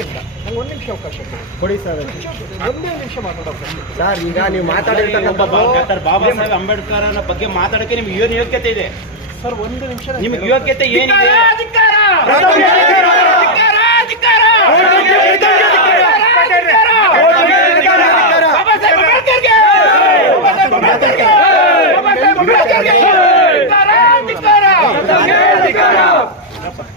ಒಂದು ನಿಮಿಷ ಅವಕಾಶ ಕೊಡಿ ಸರ್ ಒಂದೊಂದು ನಿಮಿಷ ಮಾತಾಡೋದು ಸರ್ ಈಗ ನೀವು ಮಾತಾಡಿದ ಸರ್ ಬಾಬಾ ಸಾಹೇಬ್ ಅಂಬೇಡ್ಕರ್ ಅನ್ನ ಬಗ್ಗೆ ಮಾತಾಡಕ್ಕೆ ನಿಮ್ಗೆ ಏನು ಯೋಗ್ಯತೆ ಇದೆ ಸರ್ ಒಂದು ನಿಮಿಷ ನಿಮಗೆ ಯೋಗ್ಯತೆ ಏನಿದೆ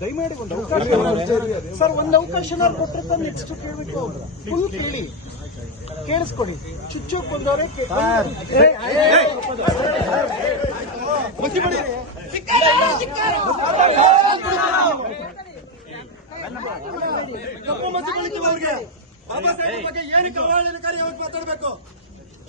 ದಯಮಾಡಿ ಸರ್ ಒಂದ್ ಅವಕಾಶ ಫುಲ್ ಕೇಳಿ ಕೇಳಿಸ್ಕೊಡಿ ಕಾರ್ಯ ಏನಕ್ಕೆ ಮಾತಾಡ್ಬೇಕು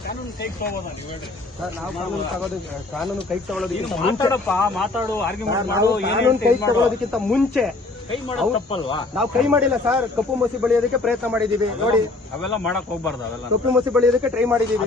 ನಾವು ಕಾನೂನು ತಗೋ ಕಾನೂನು ಕೈಗೆ ಮಾಡಿಲ್ಲ ಮಾತಾಡೋಣ ಕಪ್ಪು ಮಸಿ ಬಳಿಯೋದಕ್ಕೆ ಪ್ರಯತ್ನ ಮಾಡಿದೀವಿ ನೋಡಿ ಅವೆಲ್ಲ ಮಾಡಕ್ ಹೋಗ್ಬಾರ್ದು ಕಪ್ಪು ಮಸಿ ಬಳಿಯೋದಕ್ಕೆ ಟ್ರೈ ಮಾಡಿದೀವಿ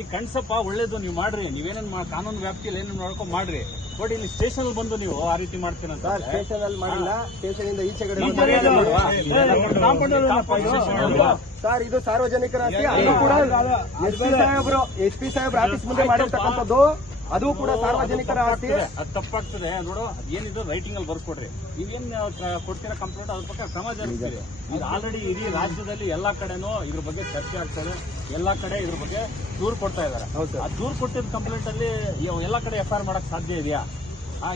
ಈ ಕಣ್ಸಪ್ಪ ಒಳ್ಳೇದು ನೀವು ಮಾಡ್ರಿ ನೀವೇನ ಕಾನೂನು ವ್ಯಾಪ್ತಿಯಲ್ಲಿ ಏನೇನ್ ಮಾಡ್ಕೋ ಮಾಡ್ರಿ ಬಟ್ ಇಲ್ಲಿ ಸ್ಟೇಷನ್ ಅಲ್ಲಿ ಬಂದು ನೀವು ಆ ರೀತಿ ಮಾಡ್ತೀರಾ ಸರ್ ಸ್ಟೇಷನ್ ಅಲ್ಲಿ ಮಾಡಿಲ್ಲ ಸ್ಟೇಷನ್ ಸರ್ ಇದು ಸಾರ್ವಜನಿಕರ ಎಚ್ ಪಿ ಸಾಹೇಬ್ರು ಎಚ್ ಪಿ ಸಾಹೇಬ್ರು ಆಫೀಸ್ ಮುಂದೆ ಮಾಡಿರ್ತಕ್ಕಂಥದ್ದು ಅದು ಕೂಡ ಸಾರ್ವಜನಿಕರ ಅದು ತಪ್ಪಾಗ್ತದೆ ನೋಡು ಏನಿದ್ರು ರೈಟಿಂಗ್ ಅಲ್ಲಿ ಬರ್ಕೊಡ್ರಿ ನೀವೇನ್ ಕೊಡ್ತೀರಾ ಕಂಪ್ಲೇಂಟ್ ಅದ್ರ ಬಗ್ಗೆ ಸಮಾಜ ಆಲ್ರೆಡಿ ಇಡೀ ರಾಜ್ಯದಲ್ಲಿ ಎಲ್ಲಾ ಕಡೆನೂ ಇದ್ರ ಬಗ್ಗೆ ಚರ್ಚೆ ಆಗ್ತಾರೆ ಎಲ್ಲಾ ಕಡೆ ಇದ್ರ ಬಗ್ಗೆ ದೂರ ಕೊಡ್ತಾ ಇದಾರೆ ದೂರ್ ಕೊಟ್ಟಿದ ಕಂಪ್ಲೇಂಟ್ ಅಲ್ಲಿ ಎಲ್ಲಾ ಕಡೆ ಎಫ್ಐಆರ್ ಮಾಡಕ್ ಸಾಧ್ಯ ಇದೆಯಾ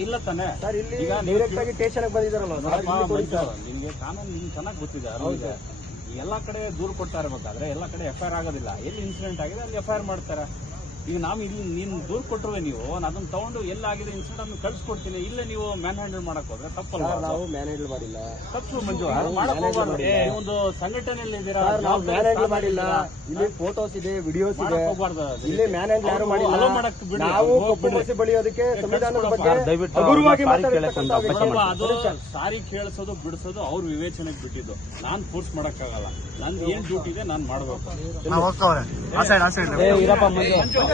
ಇಲ್ಲ ತಾನೆ ಇಲ್ಲಿ ನಿಮ್ಗೆ ಕಾನೂನು ನಿಮ್ಗೆ ಚೆನ್ನಾಗಿ ಗೊತ್ತಿದೆ ಎಲ್ಲಾ ಕಡೆ ದೂರ್ ಕೊಡ್ತಾ ಇರ್ಬೇಕಾದ್ರೆ ಎಲ್ಲಾ ಕಡೆ ಎಫ್ಐಆರ್ ಆಗೋದಿಲ್ಲ ಎಲ್ಲಿ ಇನ್ಸಿಡೆಂಟ್ ಆಗಿದೆ ಅಲ್ಲಿ ಎಫ್ಐಆರ್ ಮಾಡ್ತಾರೆ ಈಗ ನಾವು ಇಲ್ಲಿ ನಿಮ್ ದೂರ್ ಕೊಟ್ಟರುವೆ ನೀವು ಅದನ್ನ ತಗೊಂಡು ಎಲ್ಲಾಗಿದೆ ಇನ್ಸಿಡೆಂಟ್ ಅನ್ನು ಕಳ್ಸಿ ಇಲ್ಲ ನೀವು ನೀವು ಹ್ಯಾಂಡಲ್ ಮಾಡಕ್ ಹೋದ್ರೆ ತಪ್ಪಲ್ಲ ನಾವು ಮ್ಯಾನೇಜ್ ಮಾಡಿಲ್ಲ ತಪ್ಪು ಮಂಜೂರು ನೀವು ಸಂಘಟನೆ ಸಾರಿ ಕೇಳಿಸೋದು ಬಿಡಿಸೋದು ಅವ್ರ ವಿವೇಚನೆಗೆ ಬಿಟ್ಟಿದ್ದು ನಾನ್ ಫೋರ್ಸ್ ಮಾಡಕ್ ಆಗಲ್ಲ ನನ್ಗೆ ಏನ್ ಡ್ಯೂಟಿ ಇದೆ ನಾನ್ ಮಾಡ್ಬೇಕು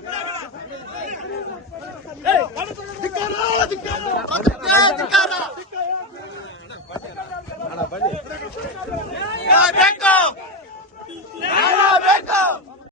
திக்காரா திக்காரா திக்காரா